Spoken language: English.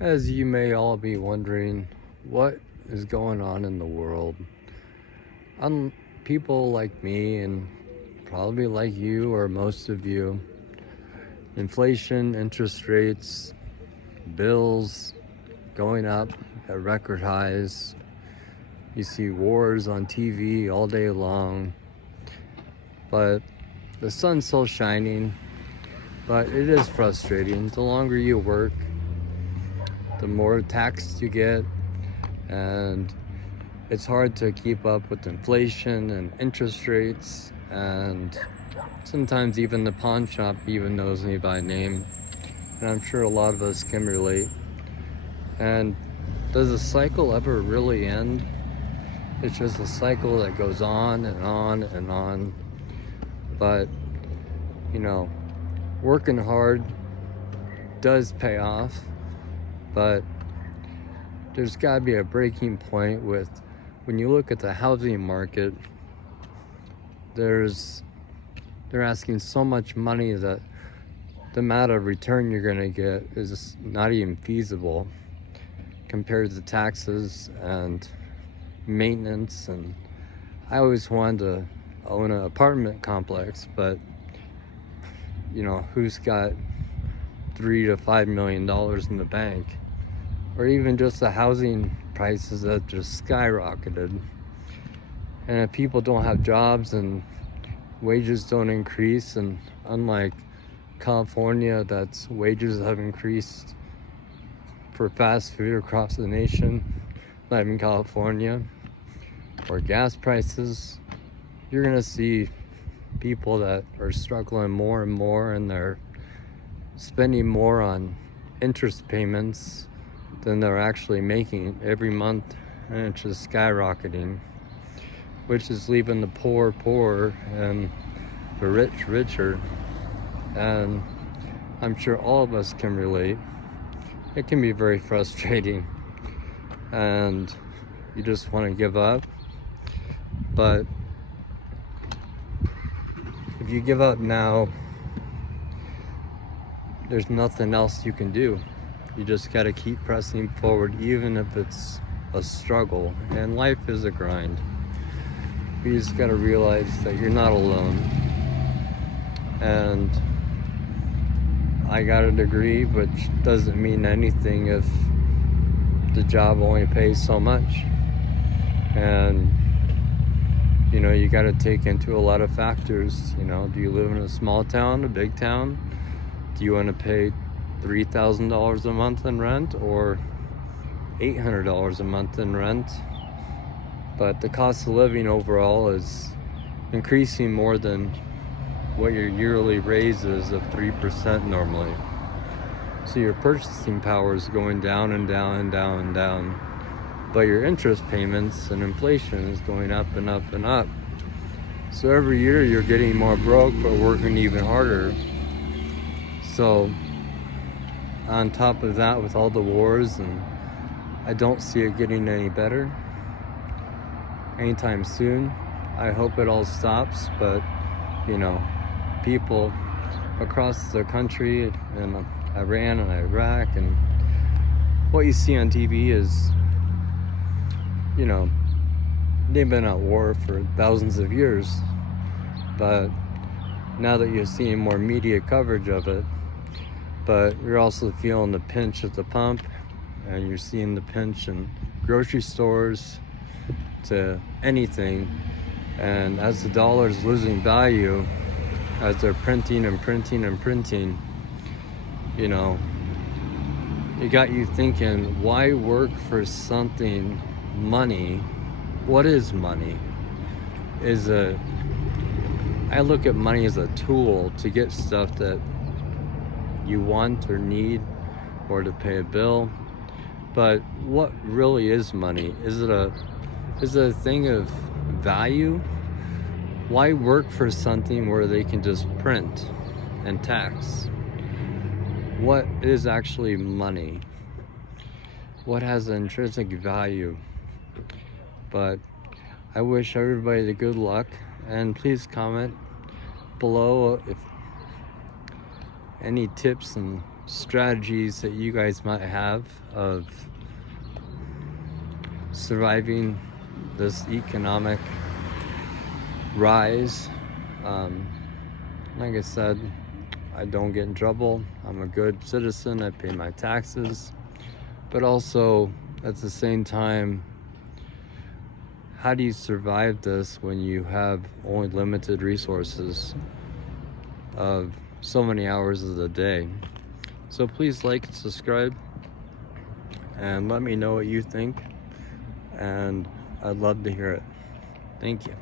As you may all be wondering, what is going on in the world? People like me, and probably like you or most of you, inflation, interest rates, bills going up at record highs. You see wars on TV all day long, but the sun's still shining. But it is frustrating. The longer you work, the more taxed you get, and it's hard to keep up with inflation and interest rates, and sometimes even the pawn shop even knows me by name, and I'm sure a lot of us can relate. And does the cycle ever really end? It's just a cycle that goes on and on and on. But working hard does pay off, but there's got to be a breaking point with when you look at the housing market. They're asking so much money that the amount of return you're going to get is not even feasible compared to taxes and maintenance. And I always wanted to own an apartment complex, but who's got $3 to $5 million in the bank? Or even just the housing prices that just skyrocketed. And if people don't have jobs and wages don't increase, and unlike California, that's wages have increased for fast food across the nation, not even California, or gas prices, you're gonna see people that are struggling more and more, and they're spending more on interest payments than they're actually making every month, and it's just skyrocketing, which is leaving the poor poorer and the rich richer. And I'm sure all of us can relate. It can be very frustrating, and you just want to give up. But if you give up now, there's nothing else you can do. You just got to keep pressing forward, even if it's a struggle. And life is a grind. You just got to realize that you're not alone. And I got a degree, which doesn't mean anything if the job only pays so much. And you got to take into a lot of factors. Do you live in a small town, a big town? Do you want to pay $3,000 a month in rent or $800 a month in rent? But the cost of living overall is increasing more than what your yearly raise is of 3% normally. So your purchasing power is going down and down and down and down, but your interest payments and inflation is going up and up and up. So every year you're getting more broke, but working even harder. So on top of that, with all the wars, and I don't see it getting any better anytime soon. I hope it all stops, but people across the country in Iran and Iraq, and what you see on TV is, they've been at war for thousands of years, but now that you're seeing more media coverage of it, but you're also feeling the pinch at the pump, and you're seeing the pinch in grocery stores to anything. And as the dollar is losing value, as they're printing and printing and printing, it got you thinking, why work for something? Money, what is money? I look at money as a tool to get stuff that you want or need, or to pay a bill. But what really is money? Is it a thing of value? Why work for something where they can just print and tax? What is actually money? What has intrinsic value? But I wish everybody the good luck, and please comment below if any tips and strategies that you guys might have of surviving this economic rise. Like I said, I don't get in trouble. I'm a good citizen. I pay my taxes. But also, at the same time, how do you survive this when you have only limited resources of so many hours of the day? So please like and subscribe and let me know what you think, and I'd love to hear it. Thank you.